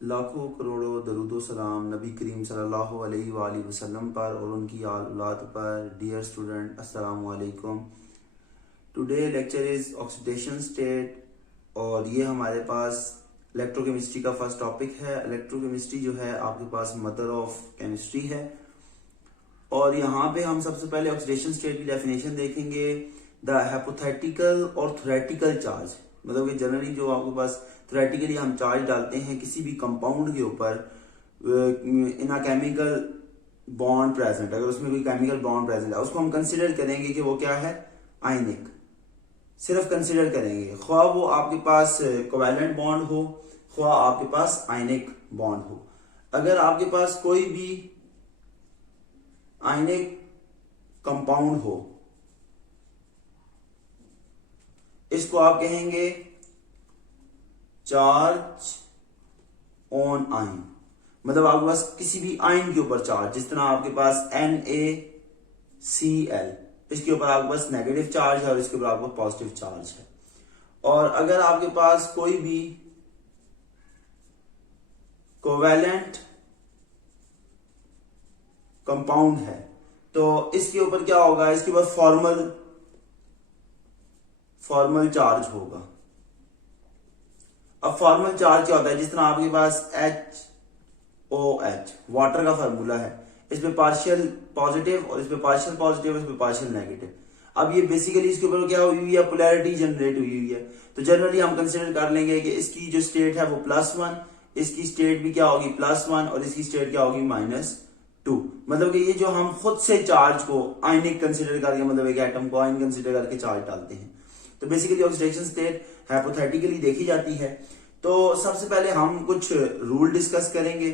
लाखों करोड़ों दरूदो सलाम नबी करीम सल्लल्लाहु अलैहि वसल्लम पर और उनकी औलाद पर। डियर स्टूडेंट, अस्सलामु अलैकुम। Today lecture is oxidation state और ये हमारे पास इलेक्ट्रोकेमिस्ट्री का फर्स्ट टॉपिक है। इलेक्ट्रोकेमिस्ट्री जो है आपके पास मदर ऑफ केमिस्ट्री है और यहाँ पे हम सबसे पहले ऑक्सीडेशन स्टेट की डेफिनेशन देखेंगे। द हाइपोथेटिकल और थ्योरेटिकल चार्ज, मतलब कि जनरली जो आपके पास थ्योरेटिकली हम चार्ज डालते हैं किसी भी कंपाउंड के ऊपर इन अ केमिकल बॉन्ड प्रेजेंट, अगर उसमें कोई केमिकल बॉन्ड प्रेजेंट है उसको हम कंसिडर करेंगे कि वो क्या है, आयनिक। सिर्फ कंसिडर करेंगे, ख्वाह वो आपके पास कोवैलेंट बॉन्ड हो, ख्वाह आपके पास आयनिक बॉन्ड हो। अगर आपके पास कोई भी आयनिक कंपाउंड हो, इसको आप कहेंगे चार्ज ऑन आयन, मतलब आपके पास किसी भी आयन के ऊपर चार्ज, जिस तरह आपके पास NaCl, इसके ऊपर आपके पास नेगेटिव चार्ज है और इसके ऊपर आपको पॉजिटिव चार्ज है। और अगर आपके पास कोई भी कोवैलेंट कंपाउंड है तो इसके ऊपर क्या होगा, इसके ऊपर फॉर्मल चार्ज होगा। अब फॉर्मल चार्ज क्या होता है, जिस तरह आपके पास HOH वाटर का फार्मूला है, इस पे पार्शियल पॉजिटिव और इस पे पार्शियल पॉजिटिव और इस पे पार्शियल नेगेटिव। अब ये बेसिकली इसके ऊपर क्या हुई है, पोलैरिटी जनरेट हुई हुई है। तो जनरली हम कंसिडर कर लेंगे कि इसकी जो स्टेट है वो +1, इसकी स्टेट भी क्या होगी +1 और इसकी स्टेट क्या होगी -2। मतलब कि ये जो हम खुद से चार्ज को आयनिक कंसिडर करके, मतलब एक एटम को आयन कंसिडर करके चार्ज डालते हैं, तो बेसिकली ऑक्सीडेशन स्टेट हाइपोथेटिकली देखी जाती है। तो सबसे पहले हम कुछ रूल डिस्कस करेंगे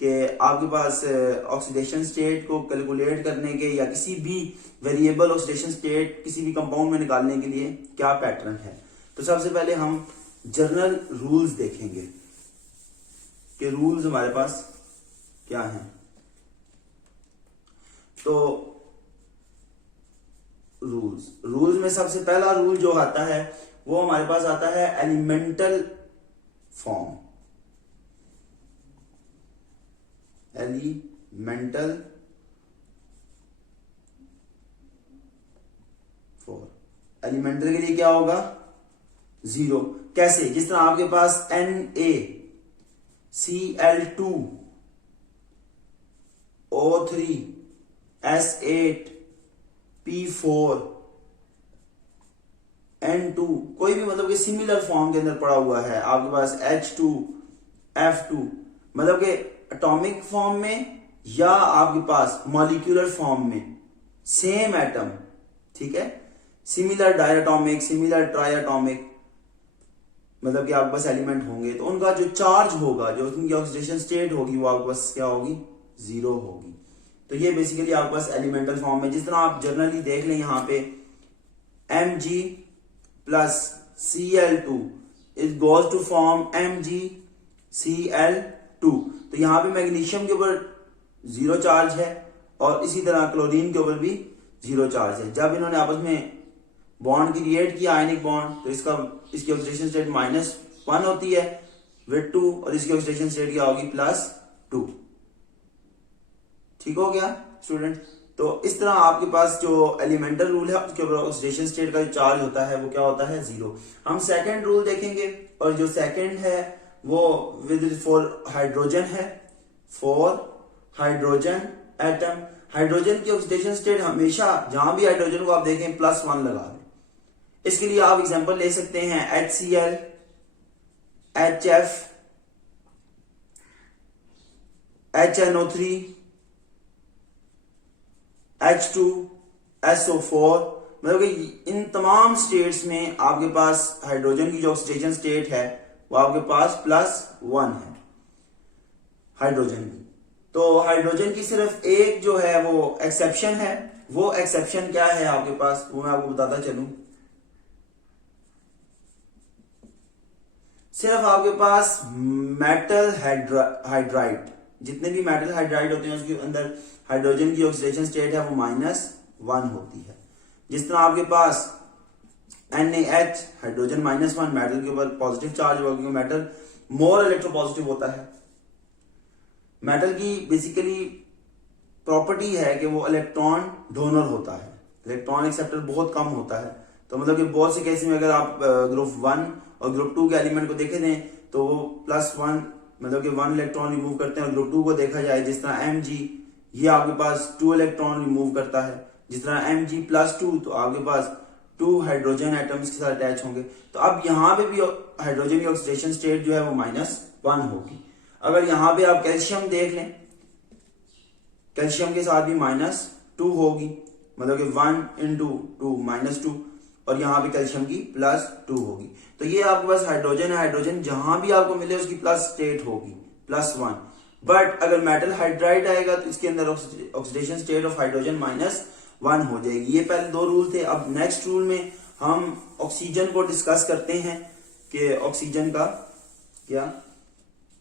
कि आपके पास ऑक्सीडेशन स्टेट को कैलकुलेट करने के या किसी भी वेरिएबल ऑक्सीडेशन स्टेट किसी भी कंपाउंड में निकालने के लिए क्या पैटर्न है। तो सबसे पहले हम जनरल रूल्स देखेंगे कि रूल्स हमारे पास क्या हैं। तो रूल्स में सबसे पहला रूल जो आता है वो हमारे पास आता है एलिमेंटल फॉर्म। एलिमेंटल के लिए क्या होगा, 0। कैसे, जिस तरह आपके पास NaCl2O3S8P4 N2 कोई भी मतलब कि सिमिलर फॉर्म के अंदर पड़ा हुआ है, आपके पास H2F2, मतलब कि एटॉमिक फॉर्म में या आपके पास मॉलिक्यूलर फॉर्म में सेम एटम, ठीक है, सिमिलर डायटोमिक, सिमिलर ट्राइएटॉमिक, मतलब कि आपके पास एलिमेंट होंगे तो उनका जो चार्ज होगा, जो उनकी ऑक्सीडेशन स्टेट होगी वो आपके पास क्या होगी, 0 होगी। तो ये बेसिकली आपके पास एलिमेंटल फॉर्म में, जिस तरह आप जनरली देख लें यहाँ पे Mg+Cl2 it goes to form MgCl2। तो यहाँ पे मैग्नीशियम के ऊपर 0 चार्ज है और इसी तरह क्लोरीन के ऊपर भी 0 चार्ज है। जब इन्होंने आपस में बॉन्ड क्रिएट किया, आयनिक बॉन्ड, तो इसकी ऑक्सीडेशन स्टेट -1 होती है विद 2 और इसकी ऑक्सीडेशन स्टेट क्या होगी, +2। ठीक हो गया स्टूडेंट। तो इस तरह आपके पास जो एलिमेंटल रूल है उसके ऊपर ऑक्सीडेशन स्टेट का जो चार्ज होता है वो क्या होता है, 0। हम सेकंड रूल देखेंगे और जो सेकंड है वो फॉर हाइड्रोजन है, फॉर हाइड्रोजन एटम। हाइड्रोजन की ऑक्सीडेशन स्टेट हमेशा जहां भी हाइड्रोजन को आप देखें +1 लगा दें। इसके लिए आप एग्जांपल ले सकते हैं HCl, HF, HNO3, H2SO4, मतलब कि इन तमाम स्टेट्स में आपके पास हाइड्रोजन की जो ऑक्सीडेशन स्टेट है वो आपके पास +1 है हाइड्रोजन की। तो हाइड्रोजन की सिर्फ एक जो है वो एक्सेप्शन है, वो एक्सेप्शन क्या है आपके पास, वो मैं आपको बताता चलूं। सिर्फ आपके पास मेटल हाइड्राइड, जितने भी मेटल हाइड्राइड होते हैं उसके अंदर हाइड्रोजन की ऑक्सीडेशन स्टेट है वो -1 होती है। जिस तरह आपके पास NaH हाइड्रोजन -1, मेटल के ऊपर पॉजिटिव चार्ज होगा क्योंकि मेटल मोर इलेक्ट्रोपॉजिटिव होता है, मेटल की बेसिकली प्रॉपर्टी है कि वो इलेक्ट्रॉन डोनर होता है, इलेक्ट्रॉन एक्सेप्टर बहुत कम होता है। तो मतलब कि बहुत से केस में अगर आप ग्रुप 1 और ग्रुप 2 के एलिमेंट को देखे दें तो वो +1 मतलब कि 1 इलेक्ट्रॉन रिमूव करते हैं, और ग्रुप 2 को देखा जाए जिस तरह Mg ये आपके पास 2 इलेक्ट्रॉन रिमूव करता है, जिस तरह Mg+2 तो आपके पास 2 हाइड्रोजन एटम्स के साथ अटैच होंगे। तो अब यहाँ पे भी हाइड्रोजन की ऑक्सीडेशन स्टेट जो है वो -1 होगी। अगर यहाँ पे आप कैल्शियम देख लें, कैल्शियम के साथ भी -2 होगी, मतलब कि 1 × 2 -2, और यहाँ पे कैल्शियम की +2 होगी। तो ये आपके पास हाइड्रोजन है, हाइड्रोजन जहां भी आपको मिले उसकी प्लस स्टेट होगी +1। बट अगर मेटल हाइड्राइड आएगा तो इसके अंदर ऑक्सीडेशन स्टेट ऑफ हाइड्रोजन -1 हो जाएगी। ये पहले 2 रूल थे। अब नेक्स्ट रूल में हम ऑक्सीजन को डिस्कस करते हैं कि ऑक्सीजन का क्या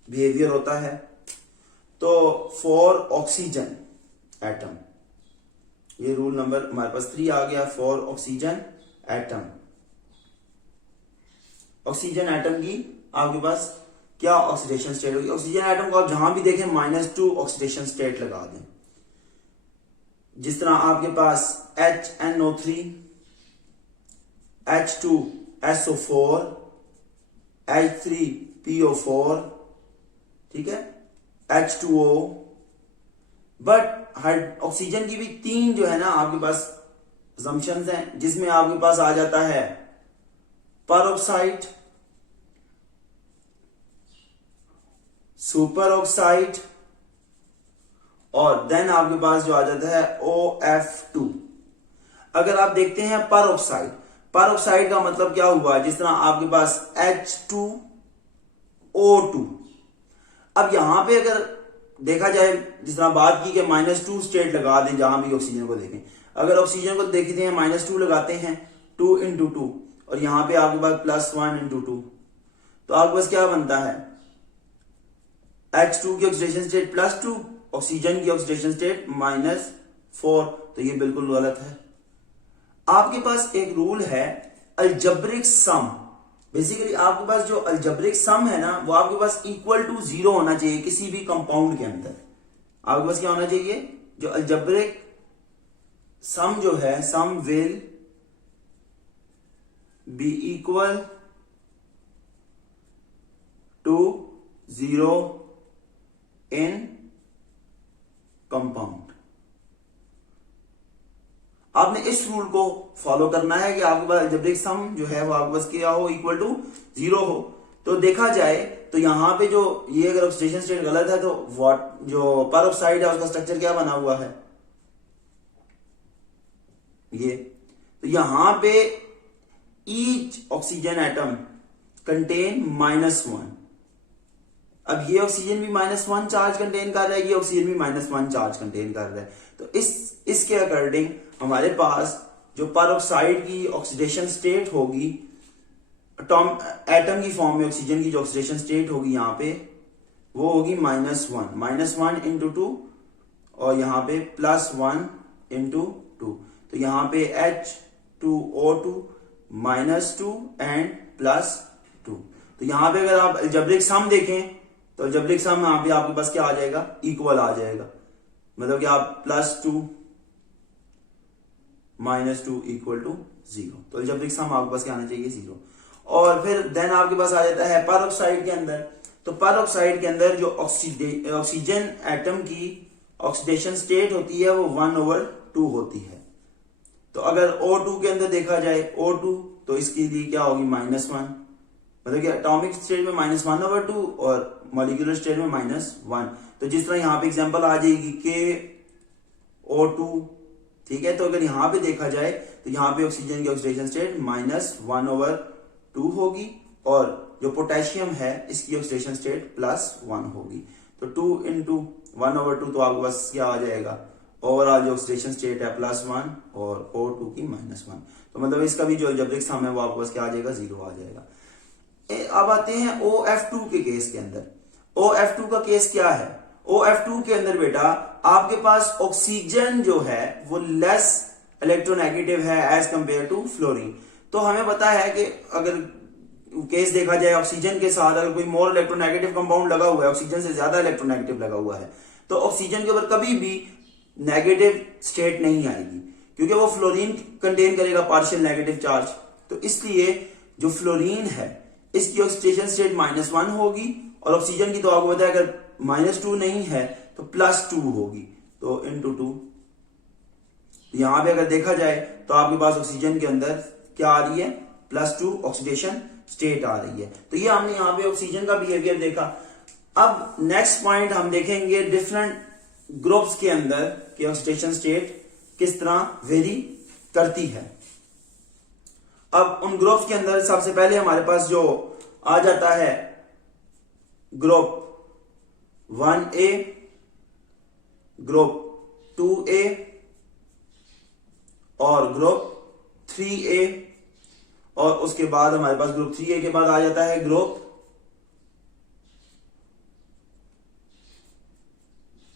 बिहेवियर होता है। तो फॉर ऑक्सीजन एटम, ये रूल नंबर हमारे पास 3 आ गया। For oxygen atom, oxygen atom की आपके पास क्या ऑक्सीडेशन स्टेट होगी। ऑक्सीजन एटम को आप जहां भी देखें -2 ऑक्सीडेशन स्टेट लगा दें। जिस तरह आपके पास HNO3, H2SO4, H3PO4, ठीक है, H2O। बट ऑक्सीजन की भी 3 जो है ना आपके पास assumptions हैं, जिसमें आपके पास आ जाता है परऑक्साइड, सुपर ऑक्साइड, और देन आपके पास जो आ जाता है OF2। अगर आप देखते हैं परऑक्साइड, परऑक्साइड का मतलब क्या हुआ, जिस तरह आपके पास H2O2। अब यहां पे अगर देखा जाए, जिस तरह बात की कि -2 स्टेट लगा दें जहां भी ऑक्सीजन को देखें। अगर ऑक्सीजन को देखते हैं -2 लगाते हैं 2 × 2, और यहां पे आपके पास +1 × 2, तो आपके पास क्या बनता है, H2 की ऑक्सीडेशन स्टेट +2, ऑक्सीजन की ऑक्सीडेशन स्टेट -4। तो ये बिल्कुल गलत है। आपके पास एक रूल है अलजेब्रिक सम। बेसिकली आपके पास जो अलजेब्रिक सम है ना, वो आपके पास =0 होना चाहिए किसी भी कंपाउंड के अंदर। आपके पास क्या होना चाहिए, जो अलजेब्रिक सम जो है, sum will be equal to 0 in compound. आपने इस रूल को फॉलो करना है कि आपके पास अलजेब्रिक सम जो है वो आपके पास क्या हो, =0 हो। तो देखा जाए तो यहां पे जो ये अगर ऑक्सीडेशन स्टेट गलत है तो जो परऑक्साइड है उसका स्ट्रक्चर क्या बना हुआ है, ये। तो यहां पे ईच ऑक्सीजन एटम कंटेन -1। अब ये ऑक्सीजन भी -1 चार्ज कंटेन कर रहा है, ये ऑक्सीजन भी -1 चार्ज कंटेन कर रहा है। तो इसके अकॉर्डिंग हमारे पास जो परऑक्साइड की ऑक्सीडेशन स्टेट होगी, एटम की फॉर्म में ऑक्सीजन की जो ऑक्सीडेशन स्टेट होगी यहां पे, वो होगी -1 × 2, और यहां पे +1 × 2। तो यहां पे H2O2 -2 एंड +2। तो यहां पे अगर आप अलजेब्रिक सम देखें तो अलजेब्रिक सम यहां पे आपके पास क्या आ जाएगा, इक्वल आ जाएगा। मतलब कि आप +2 -2 = 0। तो अलजेब्रिक सम आपके पास क्या आना चाहिए, 0। और फिर देन आपके पास आ जाता है परऑक्साइड के अंदर। तो परऑक्साइड के अंदर जो ऑक्सीजन एटम की ऑक्सीडेशन स्टेट होती है वो 1/2 होती है। तो अगर O2 के अंदर देखा जाए, O2, तो इसके लिए क्या होगी, -1। मतलब कि एटॉमिक स्टेट में -1/2 और मॉलिक्यूलर स्टेट में -1। तो जिस तरह यहां पे एग्जांपल आ जाएगी KO2, ठीक है। तो अगर यहां पे देखा जाए तो यहां पे ऑक्सीजन की ऑक्सीडेशन स्टेट -1/2 होगी, और जो पोटेशियम है इसकी ऑक्सीडेशन स्टेट +1 होगी। तो 2 × 1/2, तो आपके पास क्या आ जाएगा, ओवरऑल जो ऑक्सीडेशन स्टेट है +1 और O2 की -1। तो मतलब इसका भी जो अलजेब्रिक सम है वो आपके पास क्या आ जाएगा, 0 आ जाएगा। अब आते हैं OF2 के केस के अंदर। OF2 का केस क्या है, OF2 के अंदर बेटा आपके पास ऑक्सीजन जो है वो लेस इलेक्ट्रोनेगेटिव है एज कंपेयर टू फ्लोरीन। तो हमें पता है कि अगर केस देखा जाए ऑक्सीजन के साथ अगर कोई मोर इलेक्ट्रोनेगेटिव कंपाउंड लगा हुआ है, ऑक्सीजन से ज्यादा इलेक्ट्रोनेगेटिव लगा हुआ है, तो ऑक्सीजन के ऊपर कभी भी नेगेटिव स्टेट नहीं आएगी, क्योंकि वो फ्लोरीन कंटेन करेगा पार्शियल नेगेटिव चार्ज। तो इसलिए जो फ्लोरीन है इसकी ऑक्सीडेशन स्टेट -1 होगी, और ऑक्सीजन की तो आपको पता है अगर -2 नहीं है तो +2 होगी, तो × 2। यहां पे अगर देखा जाए तो आपके पास ऑक्सीजन के अंदर क्या आ रही है, +2 ऑक्सीडेशन स्टेट आ रही है। तो ये हमने यहाँ पे ऑक्सीजन का बिहेवियर देखा। अब नेक्स्ट पॉइंट हम देखेंगे डिफरेंट ग्रुप्स के अंदर कि ऑक्सीडेशन स्टेट किस तरह वेरी करती है। अब उन ग्रुप्स के अंदर सबसे पहले हमारे पास जो आ जाता है ग्रुप 1A, ग्रुप 2A और ग्रुप 3A, और उसके बाद हमारे पास ग्रुप 3A के बाद आ जाता है ग्रुप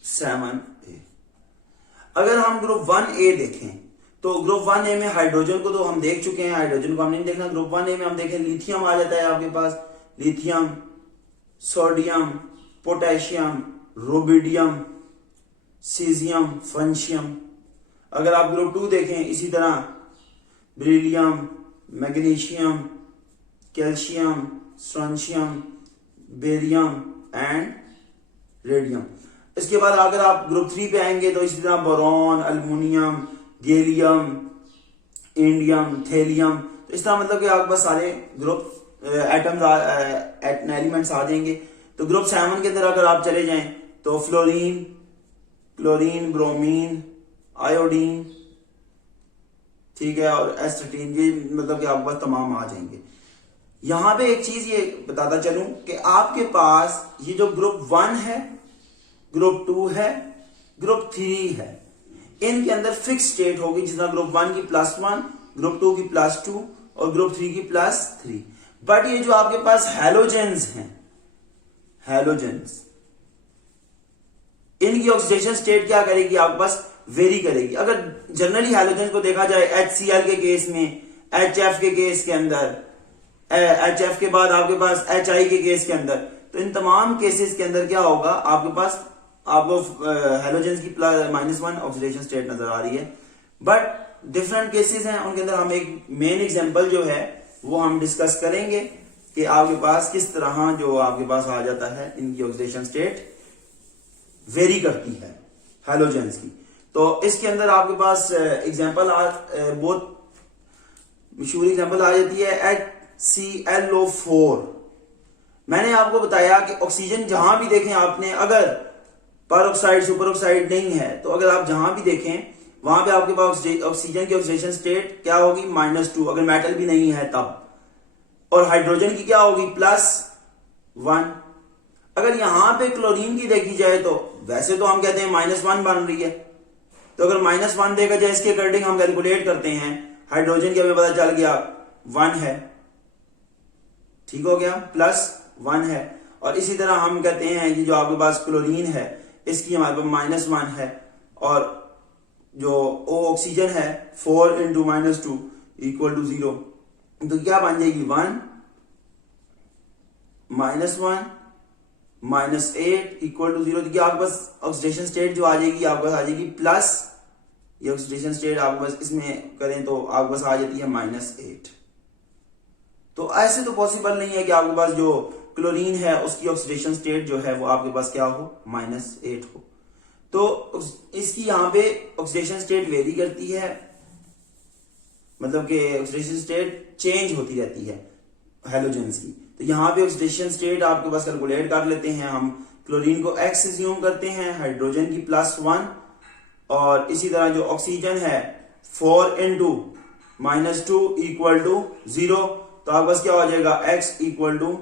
7A। अगर हम ग्रुप 1A देखें तो ग्रुप 1A में हाइड्रोजन को तो हम देख चुके हैं, हाइड्रोजन को हमने नहीं देखना। ग्रुप 1A में हम देखें लिथियम आ जाता है आपके पास, lithium, sodium, potassium, rubidium, caesium, francium. अगर आप ग्रुप 2 देखें इसी तरह beryllium, magnesium, calcium, strontium, barium and radium. इसके बाद अगर आप ग्रुप 3 पे आएंगे तो इसी तरह boron, aluminium, gallium, indium, thallium. तो इस तरह मतलब कि आपके पास सारे ग्रुप एटम्स एलिमेंट्स आ जाएंगे। तो ग्रुप 7 के अंदर अगर आप चले जाएं तो फ्लोरीन, क्लोरीन, ब्रोमीन, आयोडीन, ठीक है, और एस्टेटीन, ये मतलब कि आपके पास तमाम आ जाएंगे। यहां पे एक चीज ये बताता चलूं कि आपके पास ये जो ग्रुप 1 है, ग्रुप 2 है, ग्रुप 3 है, इनके अंदर फिक्स स्टेट होगी, जिस तरह ग्रुप 1 की +1, ग्रुप 2 की +2 और ग्रुप 3 की +3। बट ये जो आपके पास हैलोजेंस हैं, हैलोजेंस, इनकी ऑक्सीडेशन स्टेट क्या करेगी, आपके पास वेरी करेगी। अगर जनरली हैलोजन को देखा जाए HCl के केस में, HF के केस के अंदर, HF के बाद आपके पास HI के केस के अंदर, तो इन तमाम केसेस के अंदर क्या होगा, आपके पास आपको हैलोजेंस की -1 ऑक्सीडेशन स्टेट नजर आ रही है। बट डिफरेंट केसेस हैं, उनके अंदर हम एक मेन एग्जांपल जो है वो हम डिस्कस करेंगे कि आपके पास किस तरह जो आपके पास आ जाता है, इनकी ऑक्सीडेशन स्टेट वेरी करती है हैलोजेंस की। तो इसके अंदर आपके पास एग्जांपल बहुत मशहूर एग्जांपल आ जाती है HClO4। मैंने आपको बताया कि ऑक्सीजन जहां भी देखें आपने, अगर पर ऑक्साइड सुपर ऑक्साइड नहीं है, तो अगर आप जहां भी देखें वहां पे आपके पास ऑक्सीजन की ऑक्सीडेशन स्टेट क्या होगी, -2, अगर मेटल भी नहीं है तब। और हाइड्रोजन की क्या होगी, +1। अगर यहां पे क्लोरीन की देखी जाए तो वैसे तो हम कहते हैं -1 बन रही है, तो अगर -1 देखा जाए इसके अकॉर्डिंग हम कैलकुलेट करते हैं, हाइड्रोजन की हमें पता चल गया 1 है, ठीक हो गया, +1 है। और इसी तरह हम कहते हैं कि जो आपके पास क्लोरीन है इसकी हमारे पास -1 है, और जो ऑक्सीजन है 4 × -2 = 0। तो क्या बन जाएगी, 1 -1 -8 = 0। देखिए आपके पास ऑक्सीडेशन स्टेट जो आ जाएगी, आपके पास आ जाएगी प्लस, ये ऑक्सीडेशन स्टेट आपके पास इसमें करें तो आपके पास आ जाती है -8। तो ऐसे तो पॉसिबल नहीं है कि आपके पास जो क्लोरीन है उसकी ऑक्सीडेशन स्टेट जो है वो आपके पास क्या हो, -8 हो। तो इसकी यहां पे ऑक्सीडेशन स्टेट वेरी करती है, मतलब कि ऑक्सीडेशन स्टेट चेंज होती रहती है हैलोजेंस की। तो यहां पे ऑक्सीडेशन स्टेट आपके पास कैलकुलेट कर लेते हैं हम। क्लोरीन को X एज्यूम करते हैं, हाइड्रोजन की +1, और इसी तरह जो ऑक्सीजन है 4 × -2 = 0। तो आपके पास क्या हो जाएगा, X =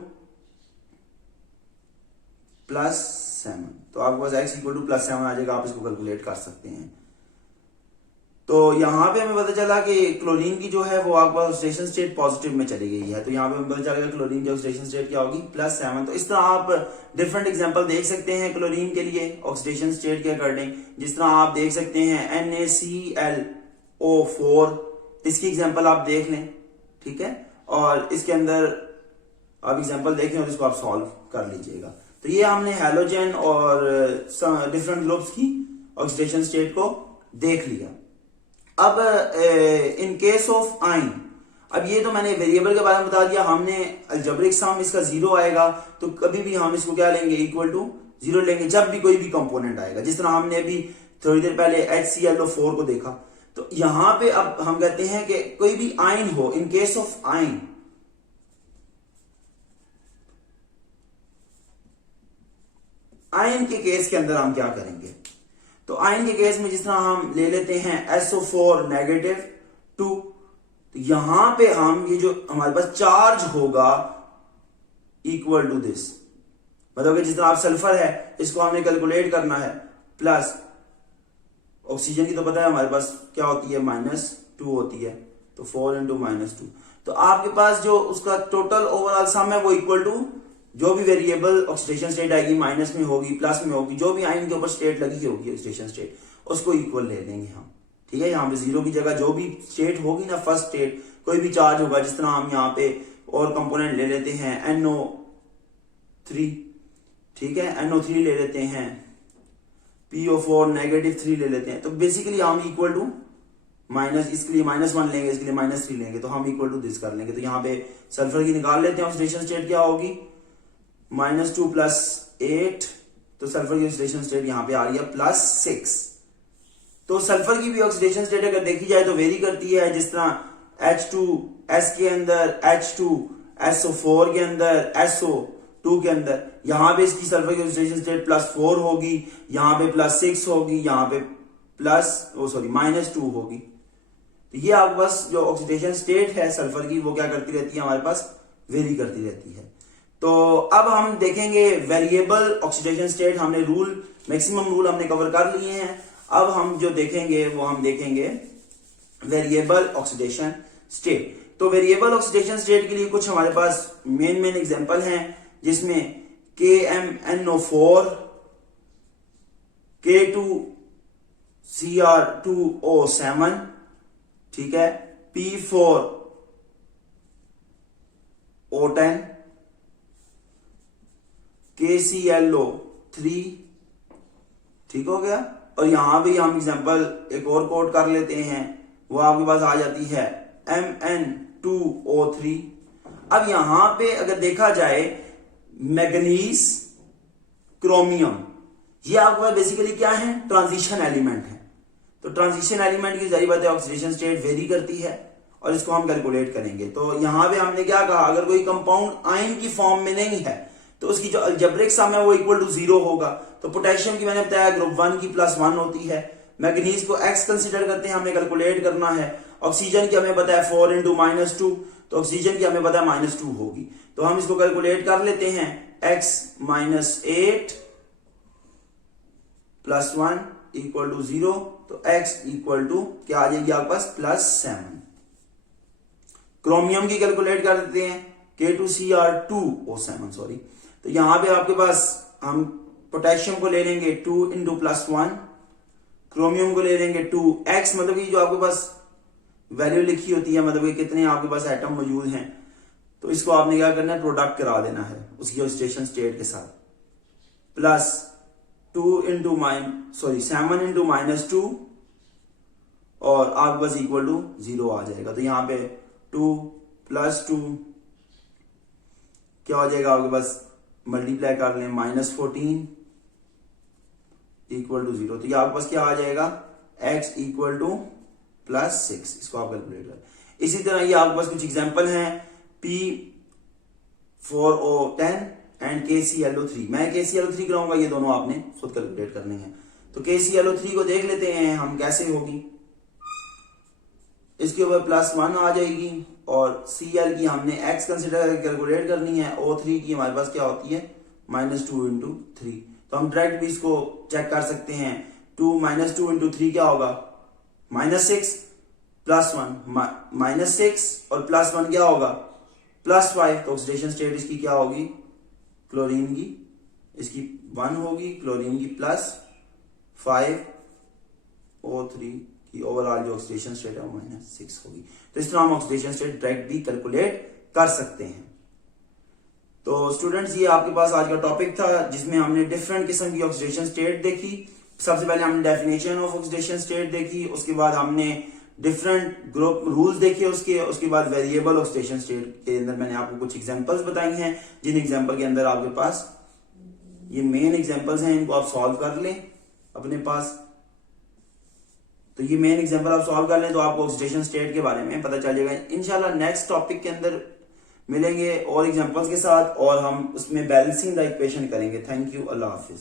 +7। तो आपके पास X = +7 आ जाएगा, आप इसको कैलकुलेट कर सकते हैं। तो यहां पे हमें पता चला कि क्लोरीन की जो है वो आपका ऑक्सीडेशन स्टेट पॉजिटिव में चली गई है, तो यहां पे हमें पता चला क्लोरीन की ऑक्सीडेशन स्टेट क्या होगी, +7। तो इस तरह आप डिफरेंट एग्जांपल देख सकते हैं क्लोरीन के लिए ऑक्सीडेशन स्टेट के अकॉर्डिंग। जिस तरह आप देख सकते हैं NaClO4, इसकी एग्जांपल आप देख लें, ठीक है। और इसके अंदर आप एग्जांपल देखें और इसको आप सॉल्व कर लीजिएगा। तो ये हमने हैलोजन और डिफरेंट ग्रुप्स की ऑक्सीडेशन स्टेट को देख लिया। अब इन केस ऑफ आयन, अब ये तो मैंने वेरिएबल के बारे में बता दिया, हमने अलजेब्रिक सम इसका 0 आएगा तो कभी भी हम इसको क्या लेंगे, इक्वल टू 0 लेंगे जब भी कोई भी कंपोनेंट आएगा। जिस तरह हमने अभी थोड़ी देर पहले HClO4 को देखा, तो यहां पे अब हम कहते हैं कि कोई भी आयन हो, in case of ion, ion के केस के अंदर हम क्या करेंगे, तो आयन के केस में जिस तरह हम ले लेते हैं SO4 नेगेटिव 2, तो यहां पे हम ये जो हमारे पास चार्ज होगा इक्वल टू दिस, मतलब कि जिस तरह आप सल्फर है इसको हमने कैलकुलेट करना है, प्लस ऑक्सीजन की तो पता है हमारे पास क्या होती है, -2 होती है, तो 4 इंटू -2, तो आपके पास जो उसका टोटल ओवरऑल सम है वो इक्वल टू जो भी वेरिएबल ऑक्सीडेशन स्टेट आएगी, माइनस में होगी, प्लस में होगी, जो भी आयन के ऊपर स्टेट लगी होगी ऑक्सीडेशन स्टेट, उसको इक्वल ले लेंगे हम। ठीक है, यहाँ पे 0 की जगह जो भी स्टेट होगी ना, फर्स्ट स्टेट कोई भी चार्ज होगा, जिस तरह हम यहाँ पे और कंपोनेंट ले लेते हैं NO3, ठीक है, NO3 ले लेते हैं, PO4 नेगेटिव 3 ले लेते हैं, तो बेसिकली हम इक्वल टू माइनस, इसके लिए -1 लेंगे, इसके लिए -3 लेंगे, तो हम इक्वल टू दिस कर लेंगे। तो यहाँ पे सल्फर की निकाल लेते हैं, ऑक्सीडेशन स्टेट क्या होगी, -2 + 8, तो सल्फर की ऑक्सीडेशन स्टेट यहाँ पे आ रही है +6। तो सल्फर की भी ऑक्सीडेशन स्टेट अगर देखी जाए तो वेरी करती है, जिस तरह H2S के अंदर, H2SO4 के अंदर, SO2 के अंदर, यहां पे इसकी सल्फर की ऑक्सीडेशन स्टेट +4 होगी, यहां पे +6 होगी, यहां पे -2 होगी। तो ये आपके पास जो ऑक्सीडेशन स्टेट है सल्फर की वो क्या करती रहती है, हमारे पास वेरी करती रहती है। तो अब हम देखेंगे वेरिएबल ऑक्सीडेशन स्टेट, हमने रूल, मैक्सिमम रूल हमने कवर कर लिए हैं। अब हम जो देखेंगे वो हम देखेंगे वेरिएबल ऑक्सीडेशन स्टेट। तो वेरिएबल ऑक्सीडेशन स्टेट के लिए कुछ हमारे पास मेन एग्जांपल हैं, जिसमें KMnO4, K2Cr2O7, ठीक है, P4O10, KClO3, ठीक हो गया। और यहां भी हम एग्जांपल एक और कोट कर लेते हैं, वो आपके पास आ जाती है Mn2O3। अब यहां पे अगर देखा जाए मैग्नीज, क्रोमियम, ये आपके पास बेसिकली क्या है, ट्रांजिशन एलिमेंट है। तो ट्रांजिशन एलिमेंट की जारी बात है ऑक्सीडेशन स्टेट वेरी करती है, और इसको हम कैलकुलेट करेंगे। तो यहां पे हमने क्या कहा, अगर कोई कंपाउंड आयन की फॉर्म में नहीं है तो उसकी जो अलजेब्रिक सम है वो इक्वल टू 0 होगा। तो पोटेशियम की मैंने बताया ग्रुप 1 की +1 होती है, मैग्नीज को X कंसीडर करते हैं, हमें कैलकुलेट करना है। ऑक्सीजन की हमें पता है 4 इंटू -2, तो ऑक्सीजन की हमें पता है -2 होगी, तो हम इसको कैलकुलेट कर लेते हैं, X -8 +1 इक्वल टू 0, तो X इक्वल टू क्या आ जाएगी आपके पास, +7। क्रोमियम की कैलकुलेट कर देते हैं, K2Cr2O7, सॉरी। तो यहां पे आपके पास हम पोटेशियम को ले लेंगे 2 इंटू +1, क्रोमियम को ले लेंगे 2x, मतलब कि जो आपके पास वैल्यू लिखी होती है, मतलब कि कितने आपके पास एटम मौजूद हैं, तो इसको आपने क्या करना है, प्रोडक्ट करा देना है उसकी ऑक्सीडेशन स्टेट के साथ, प्लस 7 इंटू -2, और आपके पास इक्वल टू 0 आ जाएगा। तो यहां पे 2 + 2 क्या हो जाएगा आपके पास, मल्टीप्लाई कर लें, -14 इक्वल टू 0, तो ये आपके पास क्या आ जाएगा, x इक्वल टू +6। इसको आप कैलकुलेट करें। इसी तरह ये आपके पास कुछ एग्जांपल हैं, P4O10 एंड KClO3। मैं KClO3 कराऊंगा, ये दोनों आपने खुद कैलकुलेट करने हैं। तो KClO3 को देख लेते हैं हम कैसे होगी, इसके ऊपर +1 आ जाएगी, और Cl की हमने x कंसिडर करके कैलकुलेट करनी है, O3 की हमारे पास क्या होती है, -2 इंटू 3। तो हम डायरेक्ट भी इसको चेक कर सकते हैं, 2 इंटू 3 क्या होगा, -6 +1, -6 और +1 क्या होगा, +5। तो ऑक्सीडेशन स्टेट इसकी क्या होगी, क्लोरीन की इसकी 1 होगी, क्लोरीन की +5, O3 की ओवरऑल जो ऑक्सीडेशन स्टेट है वो -6 होगी। तो इस तरह हम ऑक्सीडेशन स्टेट डायरेक्ट भी कैलकुलेट कर सकते हैं। तो स्टूडेंट्स ये आपके पास आज का टॉपिक था जिसमें हमने डिफरेंट किस्म की ऑक्सीडेशन स्टेट देखी। सबसे पहले हमने डेफिनेशन ऑफ ऑक्सीडेशन स्टेट देखी, उसके बाद हमने डिफरेंट ग्रुप रूल्स देखे उसके बाद वेरिएबल ऑक्सीडेशन स्टेट के अंदर मैंने आपको कुछ एग्जांपल्स बताई हैं, जिन एग्जांपल के अंदर आपके पास ये मेन एग्जांपल्स हैं, इनको आप सॉल्व कर लें अपने पास। तो ये मेन एग्जांपल आप सॉल्व कर लें तो आपको ऑक्सीडेशन स्टेट के बारे में पता चल जाएगा। इंशाल्लाह नेक्स्ट टॉपिक के अंदर मिलेंगे और एग्जांपल्स के साथ, और हम उसमें बैलेंसिंग द इक्वेशन करेंगे। Thank you, Allah Hafiz.